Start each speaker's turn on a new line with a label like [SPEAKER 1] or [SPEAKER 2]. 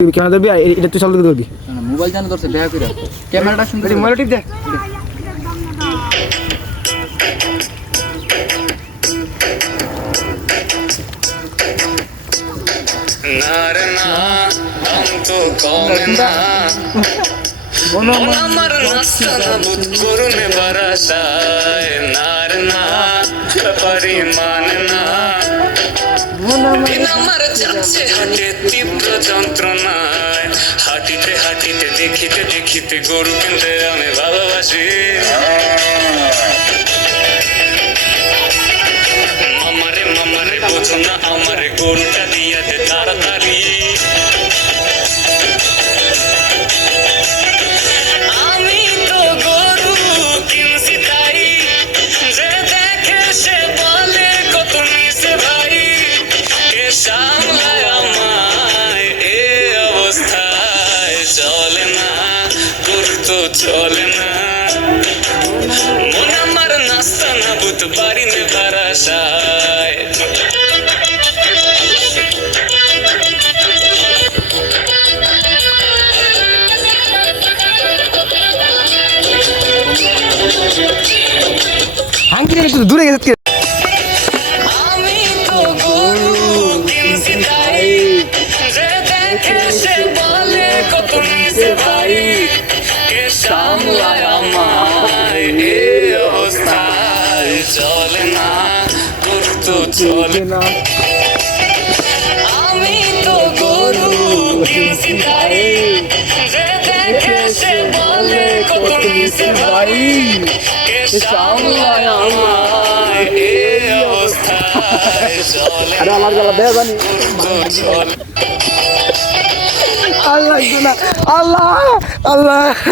[SPEAKER 1] Camera ধরবি? আর এটা তুই চালু ধরবি।
[SPEAKER 2] মোবাইল জানো ধরছে? দেখা করে ক্যামেরাটা শুনতে
[SPEAKER 1] মোবাইল টিপ দেখ
[SPEAKER 3] নার না তো কম না। আমার নাস্তা নাবুদ করুন বারাসায় পরিমাণ আমার তীব্র যন্ত্রণায় হাঁটিতে হাঁটিতে দেখিতে দেখিতে গরু কিনতে আমি ভালোবাসি মামারে মামারে বোঝো না আমারে গরুটা দিয়া দে তাড়াতাড়ি চলে না। মন আমার নাস্তা না বুত পারি না
[SPEAKER 1] দূরে গেছে?
[SPEAKER 3] আমি তো গরু
[SPEAKER 1] আল্লাহ আল্লাহ আল্লাহ।